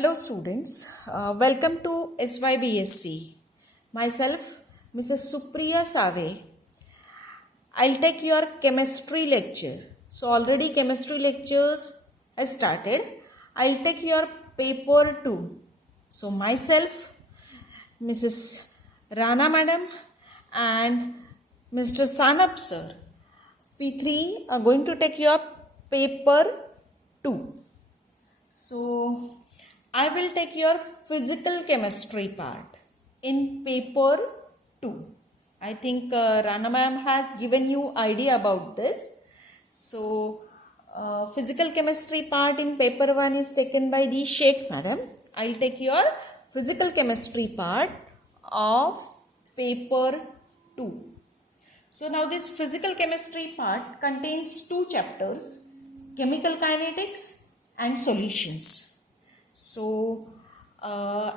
Hello students, welcome to SYBSC. Myself, Mrs. Supriya Save. I'll take your chemistry lecture. So already chemistry lectures has started. I'll take your paper 2. So myself, Mrs. Rana madam and Mr. Sanap sir, we 3 are going to take your paper 2. So I will take your physical chemistry part in paper 2. I think Rana ma'am has given you idea about this. So physical chemistry part in paper 1 is taken by the Sheikh madam. I'll take your physical chemistry part of paper 2. So now this physical chemistry part contains 2 chapters, chemical kinetics and solutions. So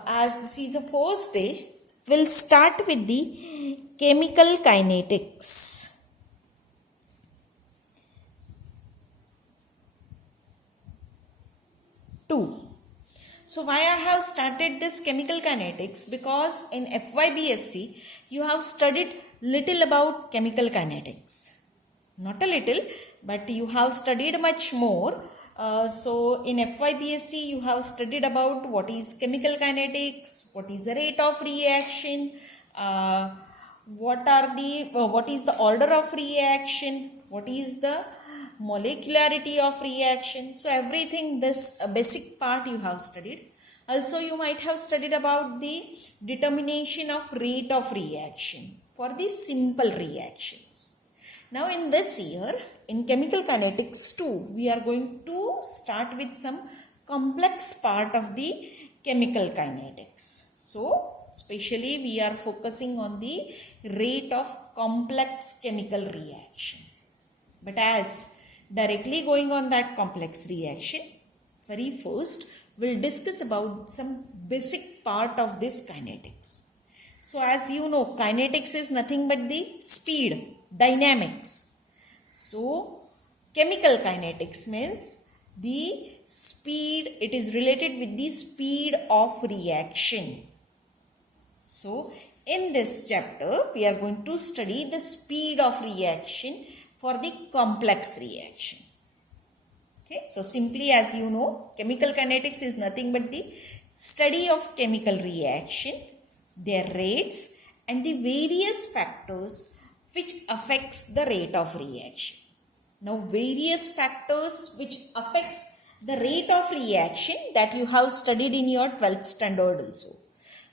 as this is the first day, we'll start with the chemical kinetics. So why I have started this chemical kinetics? Because in FYBSC, you have studied little about chemical kinetics. Not a little, but you have studied much more. So in FYBSC, you have studied about what is chemical kinetics, what is the rate of reaction, what is the order of reaction, what is the molecularity of reaction. So everything, this basic part you have studied. Also you might have studied about the determination of rate of reaction for the simple reactions. Now in this year, in chemical kinetics 2, we are going to start with some complex part of the chemical kinetics. So especially we are focusing on the rate of complex chemical reaction. But as directly going on that complex reaction, very first we'll discuss about some basic part of this kinetics. So as you know, kinetics is nothing but the speed, dynamics. So chemical kinetics means the speed, it is related with the speed of reaction. So in this chapter, we are going to study the speed of reaction for the complex reaction. Okay, so simply as you know, chemical kinetics is nothing but the study of chemical reaction, their rates and the various factors which affects the rate of reaction. Now various factors which affects the rate of reaction that you have studied in your 12th standard also.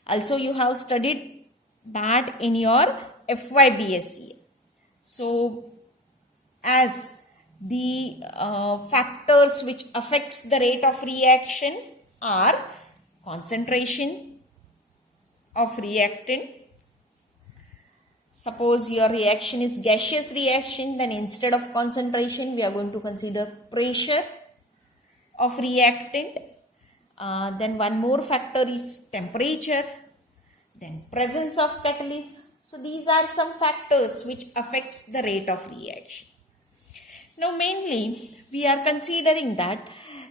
Also you have studied that in your FYBSC. So as the factors which affects the rate of reaction are concentration of reactant. Suppose your reaction is gaseous reaction, then instead of concentration we are going to consider pressure of reactant. Then one more factor is temperature, then presence of catalyst. So these are some factors which affects the rate of reaction. Now mainly we are considering that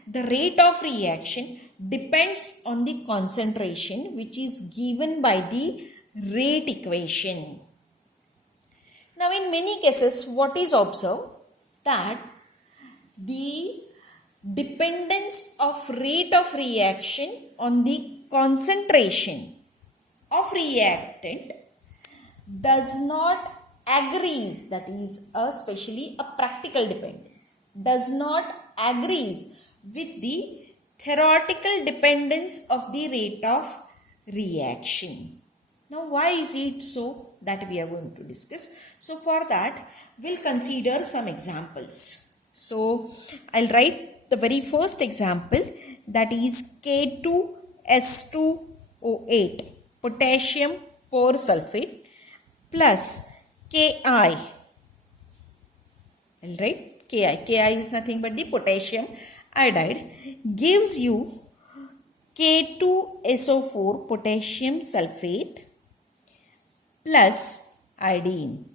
the rate of reaction depends on the concentration which is given by the rate equation. Now in many cases what is observed that the dependence of rate of reaction on the concentration of reactant does not agrees, that is especially a practical dependence, does not agrees with the theoretical dependence of the rate of reaction. Now why is it so, that we are going to discuss. So for that we'll consider some examples. So I'll write the very first example, that is K2S2O8 potassium persulfate plus Ki. I'll write Ki. Ki is nothing but the potassium iodide, gives you K2SO4 potassium sulfate plus iodine.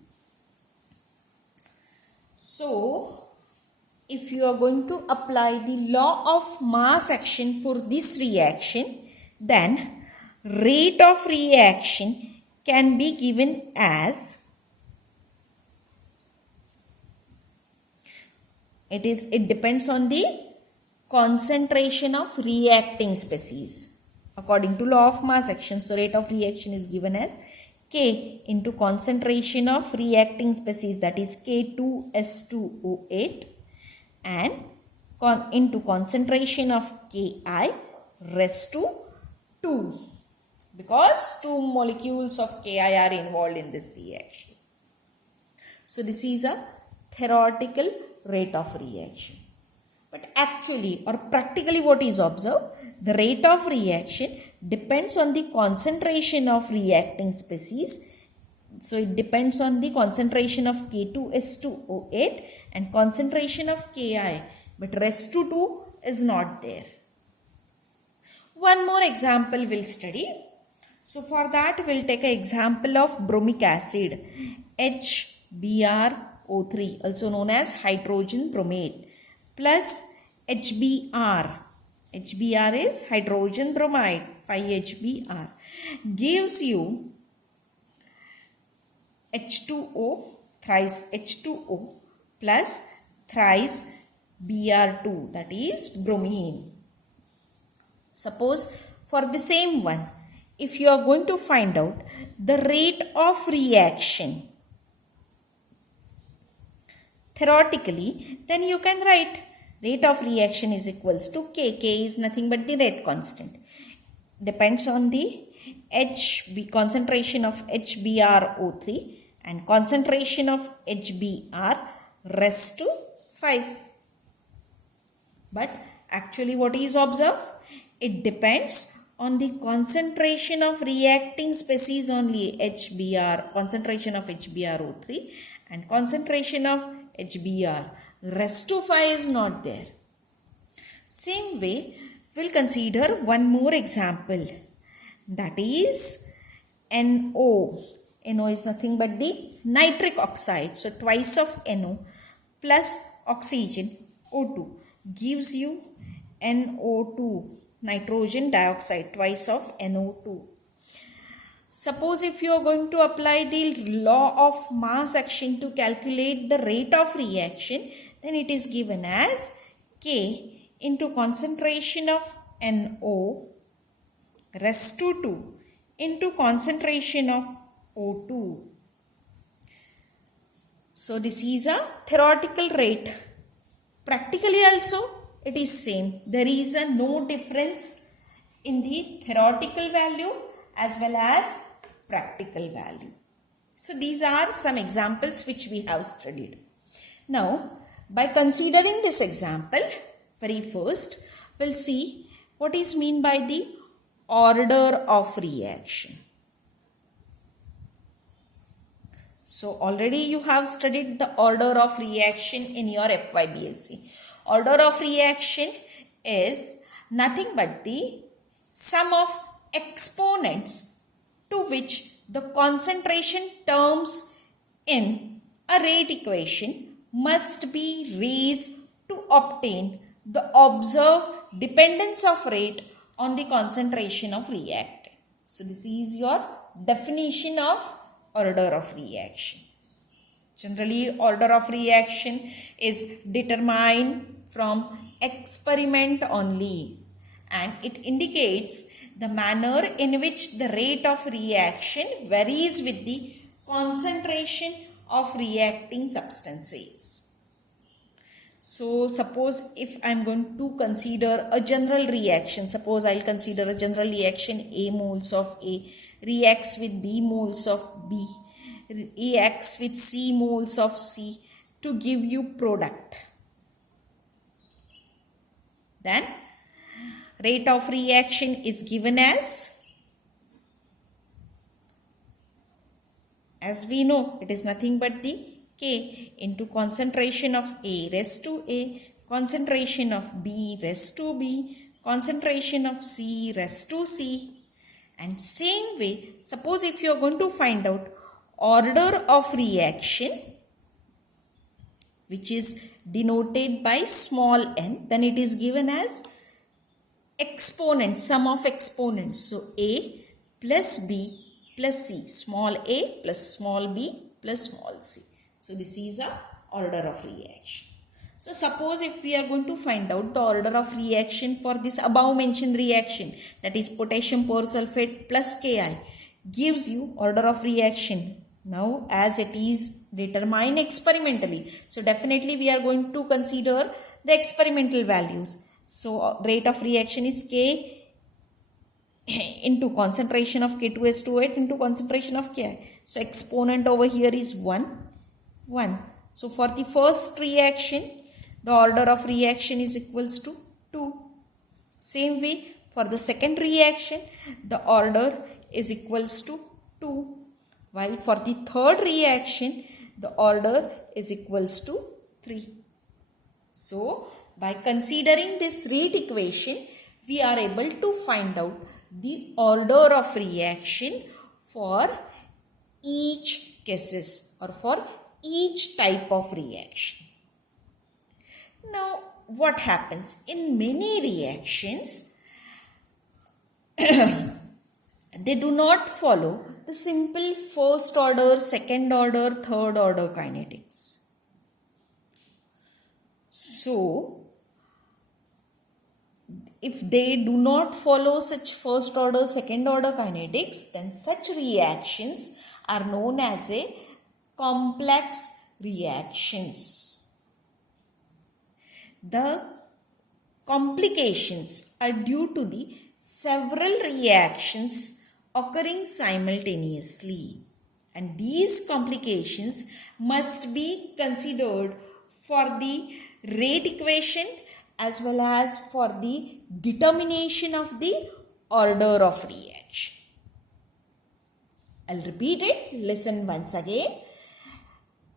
So if you are going to apply the law of mass action for this reaction, then rate of reaction can be given as it depends on the concentration of reacting species. According to law of mass action, so rate of reaction is given as K into concentration of reacting species, that is K2S2O8, and into concentration of Ki raised to 2, because 2 molecules of Ki are involved in this reaction. So this is a theoretical rate of reaction. But actually or practically what is observed? The rate of reaction depends on the concentration of reacting species. So it depends on the concentration of K2S2O8 and concentration of Ki, but raised to 2 is not there. One more example we'll study. So for that we'll take an example of bromic acid, HBrO3, also known as hydrogen bromate, plus HBr. HBr is hydrogen bromide, 5HBr, gives you H2O, thrice H2O, plus thrice Br2, that is bromine. Suppose for the same one, if you are going to find out the rate of reaction theoretically, then you can write rate of reaction is equals to K. K is nothing but the rate constant. Depends on the concentration of HBrO3 and concentration of HBr raised to 5. But actually what is observed? It depends on the concentration of reacting species only, concentration of HBrO3 and concentration of HBr. Raised to 5 is not there. Same way, we'll consider one more example, that is NO. NO is nothing but the nitric oxide. So twice of NO plus oxygen O2 gives you NO2, nitrogen dioxide, twice of NO2. Suppose if you are going to apply the law of mass action to calculate the rate of reaction, then it is given as K into concentration of NO raised to 2 into concentration of O2. So this is a theoretical rate. Practically also it is same. There is no difference in the theoretical value as well as practical value. So these are some examples which we have studied. Now, by considering this example, very first, we'll see what is meant by the order of reaction. So already you have studied the order of reaction in your FYBSc. Order of reaction is nothing but the sum of exponents to which the concentration terms in a rate equation must be raised to obtain the observed dependence of rate on the concentration of reactant. So this is your definition of order of reaction. Generally, order of reaction is determined from experiment only, and it indicates the manner in which the rate of reaction varies with the concentration of reacting substances. So suppose if I am going to consider a general reaction, suppose I will consider a general reaction, A moles of A reacts with B moles of B, reacts with C moles of C to give you product. Then rate of reaction is given as we know, it is nothing but the K into concentration of A raised to A, concentration of B raised to B, concentration of C raised to C. And same way, suppose if you are going to find out order of reaction, which is denoted by small n, then it is given as exponent, sum of exponents. So a plus b plus c, small a plus small b plus small c. So this is a order of reaction. So suppose if we are going to find out the order of reaction for this above mentioned reaction, that is potassium persulfate plus Ki, gives you order of reaction. Now as it is determined experimentally, so definitely we are going to consider the experimental values. So rate of reaction is K into concentration of K2S28 into concentration of Ki. So exponent over here is 1. So for the first reaction, the order of reaction is equals to 2. Same way for the second reaction, the order is equals to 2. While for the third reaction, the order is equals to 3. So by considering this rate equation, we are able to find out the order of reaction for each cases or for each type of reaction. Now what happens in many reactions? They do not follow the simple first order, second order, third order kinetics. So if they do not follow such first order, second order kinetics, then such reactions are known as a complex reactions. The complications are due to the several reactions occurring simultaneously, and these complications must be considered for the rate equation as well as for the determination of the order of reaction. I'll repeat it. Listen once again.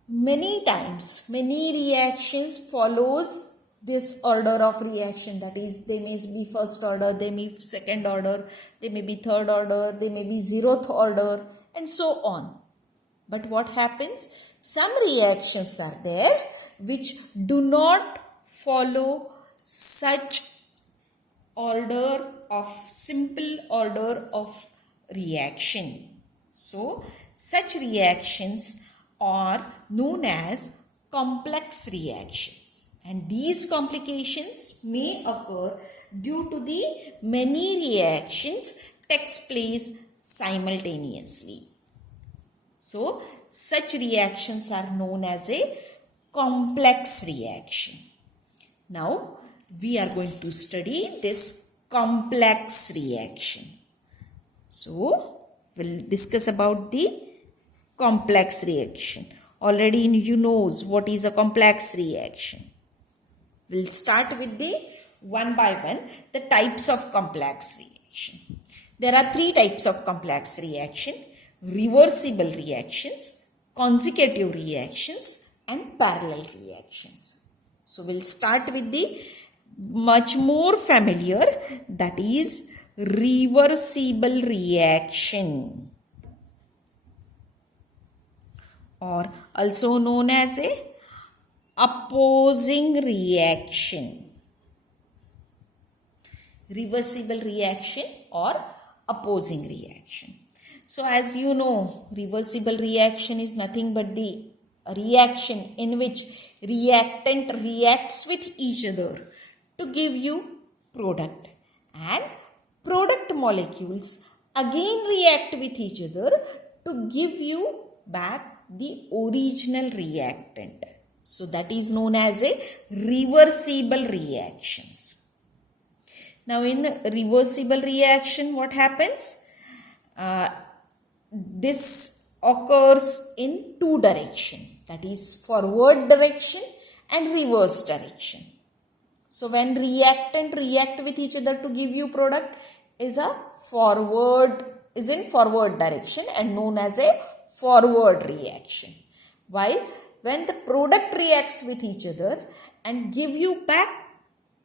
Many times, many reactions follows this order of reaction, that is, they may be first order, they may be second order, they may be third order, they may be zeroth order, and so on. But what happens? Some reactions are there which do not follow such order of simple order of reaction. So such reactions are known as complex reactions. And these complications may occur due to the many reactions takes place simultaneously. So such reactions are known as a complex reaction. Now we are going to study this complex reaction. So we'll discuss about the complex reaction. Already you knows what is a complex reaction. We'll start with the one by one, the types of complex reaction. There are three types of complex reaction: reversible reactions, consecutive reactions, and parallel reactions. So we'll start with the much more familiar, that is reversible reaction, or also known as a opposing reaction. Reversible reaction or opposing reaction. So as you know, reversible reaction is nothing but the reaction in which reactant reacts with each other to give you product, and product molecules again react with each other to give you back the original reactant. So that is known as a reversible reactions. Now in reversible reaction, what happens? This occurs in two directions, that is forward direction and reverse direction. So when reactant react with each other to give you product is in forward direction and known as a forward reaction. While when the product reacts with each other and give you back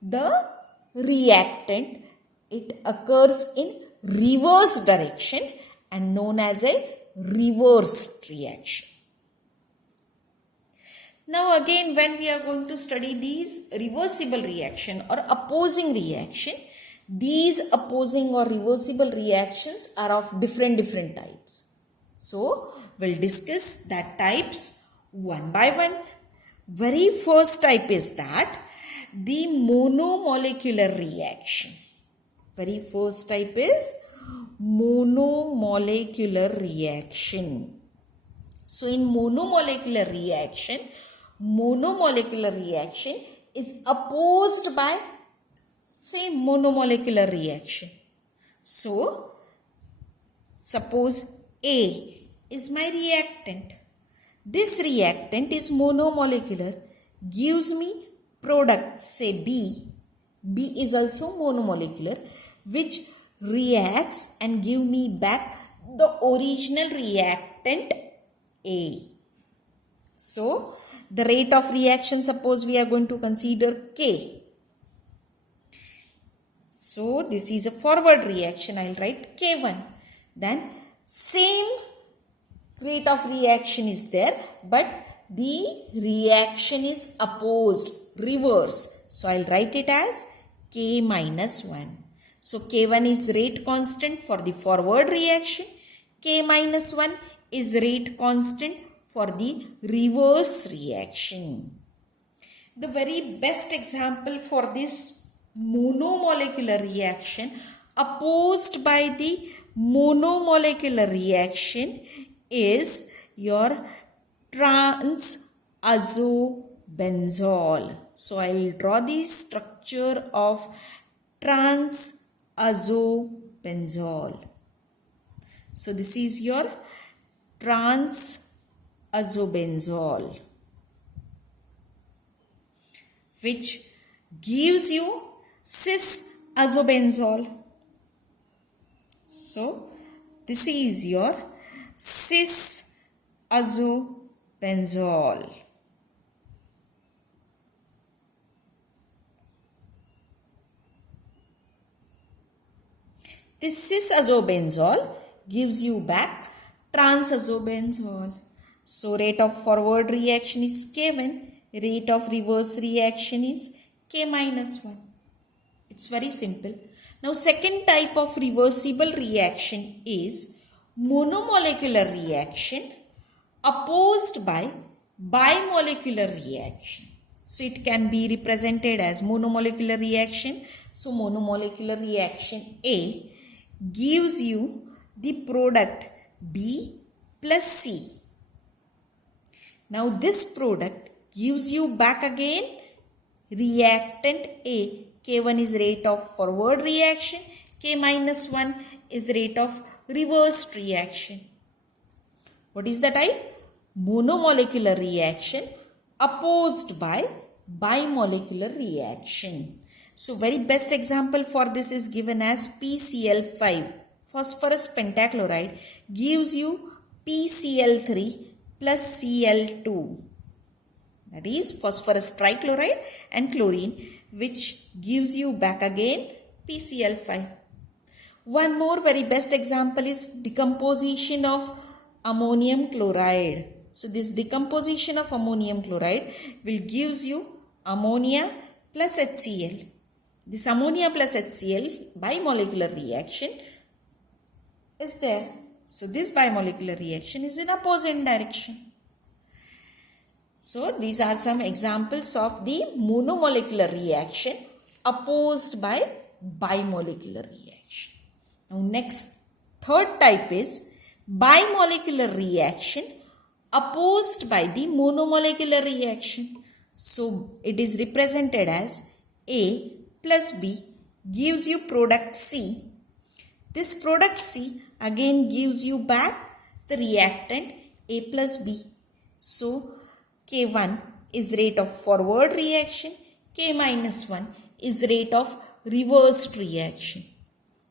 the reactant, it occurs in reverse direction and known as a reversed reaction. Now again, when we are going to study these reversible reaction or opposing reaction, these opposing or reversible reactions are of different types. So we'll discuss that types one by one. Very first type is that the monomolecular reaction. Very first type is monomolecular reaction. So in monomolecular reaction is opposed by, say, monomolecular reaction. So suppose A is my reactant. This reactant is monomolecular, gives me product, say B. B is also monomolecular, which reacts and give me back the original reactant A. So the rate of reaction, suppose we are going to consider K. So this is a forward reaction, I will write K1. Then same rate of reaction is there, but the reaction is opposed, reverse. So I will write it as K minus 1. So K1 is rate constant for the forward reaction. K minus 1 is rate constant for the reverse reaction. The very best example for this monomolecular reaction opposed by the monomolecular reaction is your trans-azobenzole. So I will draw the structure of trans-azobenzole. So this is your trans-azobenzole, which gives you cis-azobenzole. So this is your cis-azobenzole. This cis-azobenzole gives you back trans-azobenzole. So rate of forward reaction is K1, rate of reverse reaction is K minus 1. It's very simple. Now second type of reversible reaction is monomolecular reaction opposed by bimolecular reaction. So it can be represented as monomolecular reaction. So monomolecular reaction A gives you the product B plus C. Now this product gives you back again reactant A. K1 is rate of forward reaction. K minus 1 is rate of reversed reaction. What is the type? Monomolecular reaction opposed by bimolecular reaction. So very best example for this is given as PCl5. Phosphorus pentachloride gives you PCl3 plus Cl2. That is phosphorus trichloride and chlorine, which gives you back again PCl5. One more very best example is decomposition of ammonium chloride. So this decomposition of ammonium chloride will gives you ammonia plus HCl. This ammonia plus HCl bimolecular reaction is there. So this bimolecular reaction is in opposite direction. So these are some examples of the monomolecular reaction opposed by bimolecular reaction. Now next, third type is bimolecular reaction opposed by the monomolecular reaction. So it is represented as A plus B gives you product C. This product C again gives you back the reactant A plus B. So K1 is rate of forward reaction, K minus 1 is rate of reversed reaction.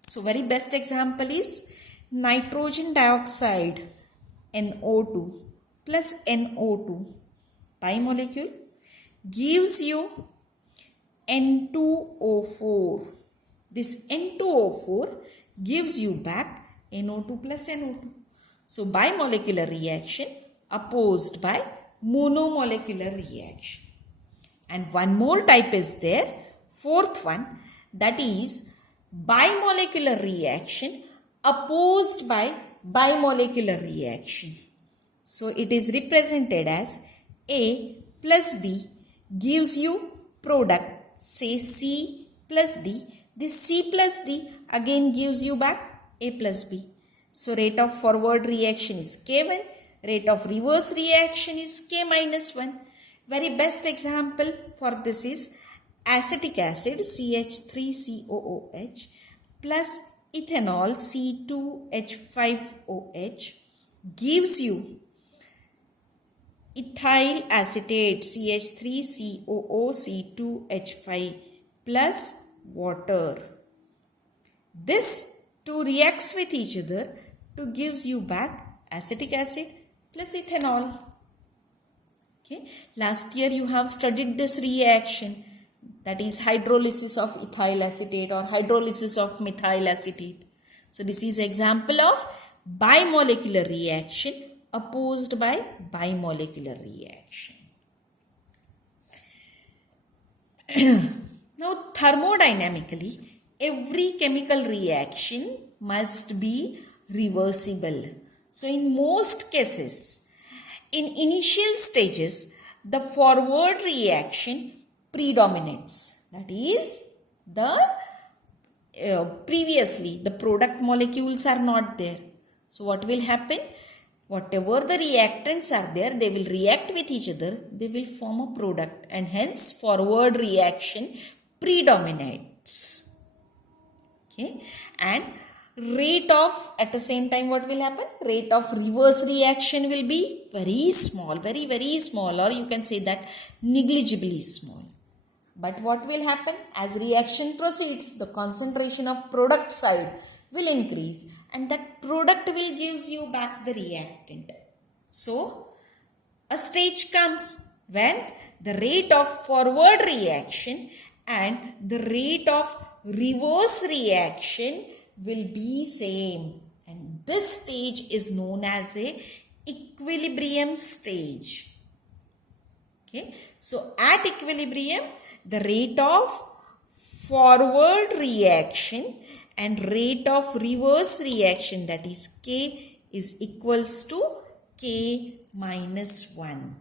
So very best example is nitrogen dioxide NO2 plus NO2 bimolecule gives you N2O4. This N2O4 gives you back NO2 plus NO2. So bimolecular reaction opposed by monomolecular reaction. And one more type is there, fourth one, that is bimolecular reaction opposed by bimolecular reaction. So it is represented as A plus B gives you product, say C plus D. This C plus D again gives you back A plus B. So rate of forward reaction is K1, rate of reverse reaction is K minus 1. Very best example for this is acetic acid CH3COOH plus ethanol C2H5OH gives you ethyl acetate CH3COOC2H5 plus water. This two reacts with each other to gives you back acetic acid plus ethanol. Okay. Last year you have studied this reaction, that is hydrolysis of ethyl acetate or hydrolysis of methyl acetate. So this is example of bimolecular reaction opposed by bimolecular reaction. Now thermodynamically, every chemical reaction must be reversible. So in most cases, in initial stages, the forward reaction predominates. That is, previously the product molecules are not there. So what will happen? Whatever the reactants are there, they will react with each other. They will form a product, and hence forward reaction predominates. Okay, and rate of, at the same time, what will happen? Rate of reverse reaction will be very small, very small, or you can say that negligibly small. But what will happen? As reaction proceeds, the concentration of product side will increase, and that product will gives you back the reactant. So a stage comes when the rate of forward reaction and the rate of reverse reaction will be same, and this stage is known as a equilibrium stage. Okay, so at equilibrium, the rate of forward reaction and rate of reverse reaction, that is K, is equals to K minus 1.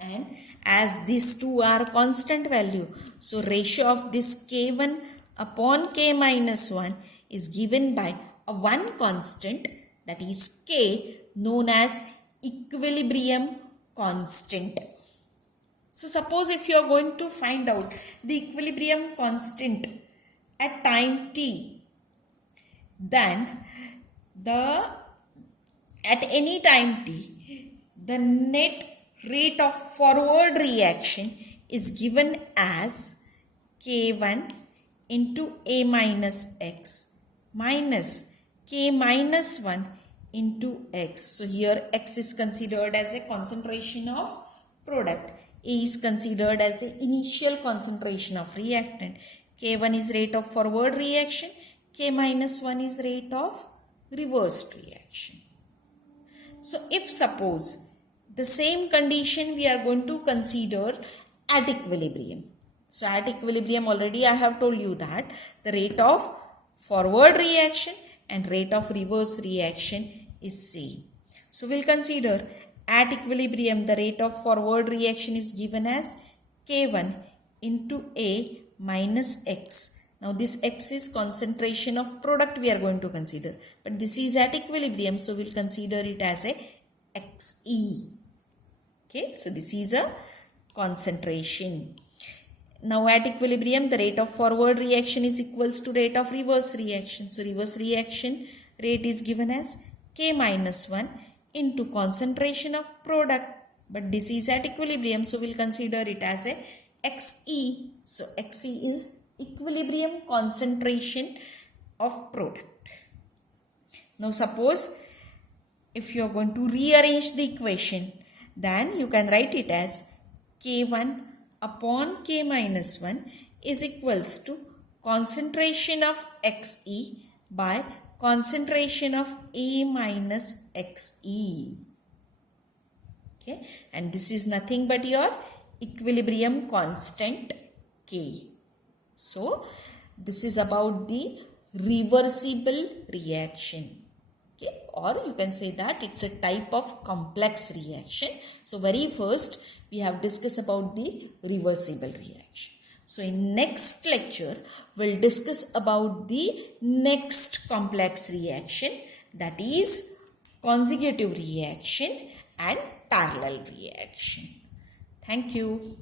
And as these two are constant value, so ratio of this K1 upon K minus 1 is given by a one constant, that is K, known as equilibrium constant. So suppose if you are going to find out the equilibrium constant at time t, then at any time t, the net rate of forward reaction is given as K1 into A minus X minus K minus 1 into X. So here X is considered as a concentration of product. A is considered as an initial concentration of reactant. K1 is rate of forward reaction. K minus 1 is rate of reversed reaction. So if suppose the same condition we are going to consider at equilibrium. So at equilibrium, already I have told you that the rate of forward reaction and rate of reverse reaction is same. So we'll consider at equilibrium, the rate of forward reaction is given as K1 into A minus X. Now this X is concentration of product we are going to consider. But this is at equilibrium, so we'll consider it as a Xe. Okay, so this is a concentration. Now at equilibrium, the rate of forward reaction is equals to rate of reverse reaction. So reverse reaction rate is given as K minus 1 into concentration of product. But this is at equilibrium, so we'll consider it as a Xe. So Xe is equilibrium concentration of product. Now suppose if you are going to rearrange the equation, then you can write it as K1 upon K minus 1 is equals to concentration of Xe by concentration of A minus Xe. Okay, and this is nothing but your equilibrium constant K. So this is about the reversible reaction. Okay, or you can say that it's a type of complex reaction. So very first we have discussed about the reversible reaction. So in next lecture we'll discuss about the next complex reaction, that is consecutive reaction and parallel reaction. Thank you.